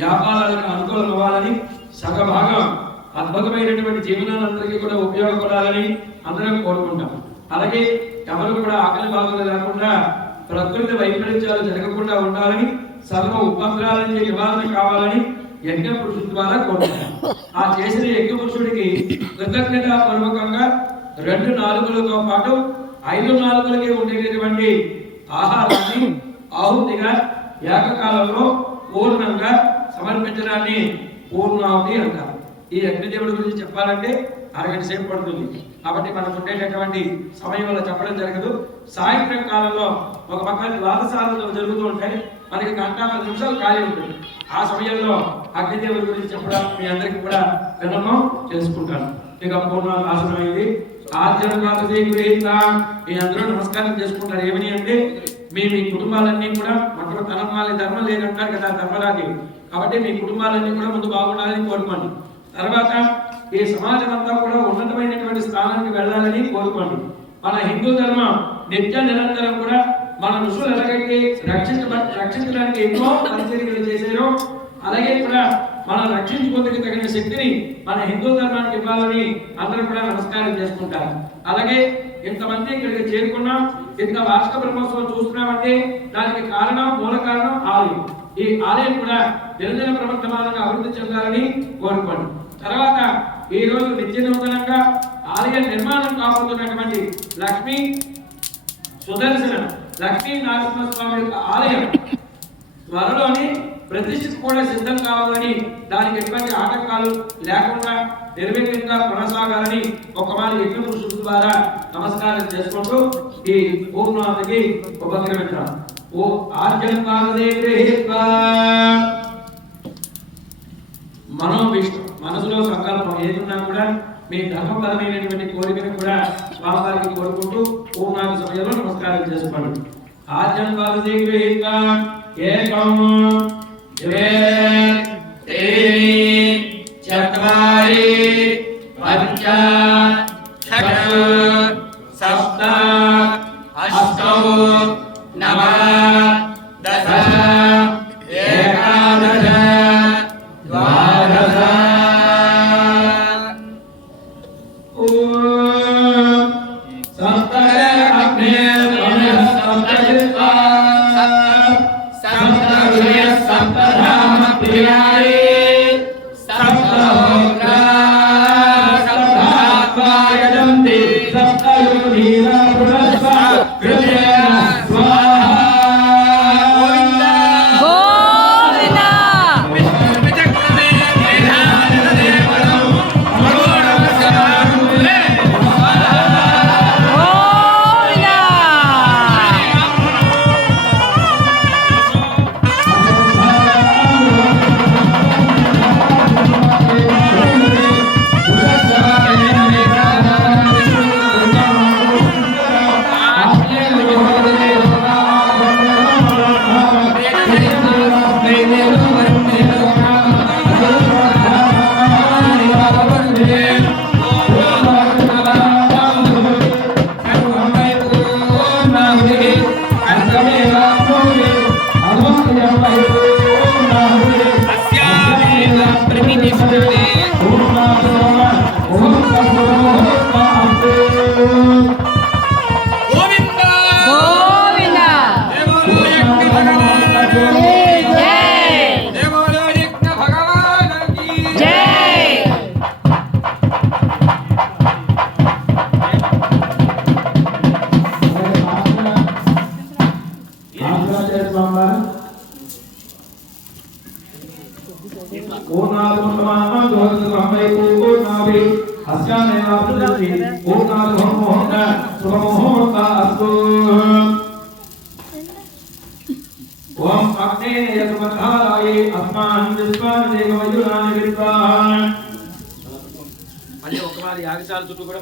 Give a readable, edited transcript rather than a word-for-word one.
వ్యాపారాలకు అనుకూలం అవ్వాలని సగభాగం అద్భుతమైనటువంటి జీవనాలందరికీ కూడా ఉపయోగపడాలని అందరం కోరుకుంటాం. అలాగే ఎవరు కూడా ఆకలి బాధలు లేకుండా ప్రకృతి వైపరీత్యాలు జరగకుండా ఉండాలని సర్వ ఉపద్రవాల నుంచి నివారణ కావాలని యజ్ఞ పురుషుడి ద్వారా కోరుకుంటాం. ఆ చేసిన యజ్ఞ పురుషుడికి కృతజ్ఞతాపూర్వకంగా 2 నాలుగులతో పాటు 5 నాలుగులకి ఉండేటటువంటి ఆహారాన్ని ఆహుతిగా ఏకకాలంలో పూర్ణంగా సమర్పించడాన్ని పూర్ణాహుతి అంటారు. ఈ యజ్ఞదేవుడి గురించి చెప్పాలంటే అరగంట సేపు పడుతుంది. కాబట్టి మనకు ఉండేటటువంటి సమయంలో చెప్పడం జరగదు. సాయంత్రం కాలంలో ఒక పక్క ద్వాదశాలలో జరుగుతూ ఉంటాయి, మనకి 10 నిమిషాలు ఖాళీ ఉంటుంది. ఆ సమయంలో అగ్నిదేవుడి గురించి చెప్పడం మీ అందరికీ కూడా వినమం చేసుకుంటాను. ఇక పూర్ణ ఆసనమైంది. మీ అందరూ నమస్కారం చేసుకుంటారు. ఏమని అంటే మీ కుటుంబాలన్నీ కూడా మొత్తం తనమాలి ధర్మం లేదంటారు కదా ధర్మరాజు. కాబట్టి మీ కుటుంబాలన్నీ కూడా ముందు బాగుండాలని కోరుకోండి. తర్వాత ఈ సమాజం అంతా కూడా ఉన్నతమైనటువంటి స్థానానికి వెళ్ళాలని కోరుకోండి. మన హిందూ ధర్మం నిత్య నిరంతరం కూడా మన ఋషులు ఎలాగైతే రక్షించడానికి ఎన్నో పరిచర్యలు చేశారో అలాగే కూడా మనం రక్షించుకోవడానికి తగిన శక్తిని మన హిందూ ధర్మానికి ఇవ్వాలని అందరూ కూడా నమస్కారం చేసుకుంటారు. అలాగే ఇంతమంది ఇక్కడికి చేరుకున్నాం, ఇంత వార్షిక బ్రహ్మోత్సవం చూస్తున్నామంటే దానికి కారణం మూల కారణం ఆలయం. ఈ ఆలయం కూడా దినదిన ప్రవర్తమానంగా అభివృద్ధి చెందాలని కోరుకోండి. తర్వాత ఈ రోజు నిత్య నూతనంగా ఆలయ నిర్మాణం కాబోతున్నటువంటి లక్ష్మీ సుదర్శన లక్ష్మీ నరసింహస్వామి యొక్క ఆలయం త్వరలోని ప్రతిష్ఠ కూడా సిద్ధం కావాలని, దానికి ఎటువంటి ఆటంకాలు లేకుండా నిర్విఘ్నంగా కొనసాగాలని ఒకమారి యజ్ఞ పురుషుల ద్వారా నమస్కారం చేసుకుంటూ ఈ పూర్ణాహుతికి ఉపక్రమించాం. ఓ మనసులో సంకల్పం ఏదున్నా కూడా మీ ధర్మపరమైనటువంటి కోరికను కూడా స్వామివారికి కోరుకుంటూ పూర్ణాహుతి సమయంలో నమస్కారం చేసుకోండి. ఆద్యంకాలదే గృహీత్వా ఏకం ద్వే త్రీణి చత్వారి పంచ షట్ సప్త అష్టౌ నవ దశ ఏకాదశ ద్వాదశ మళ్ళీ ఒకసారి యాగశాల చుట్టూ కూడా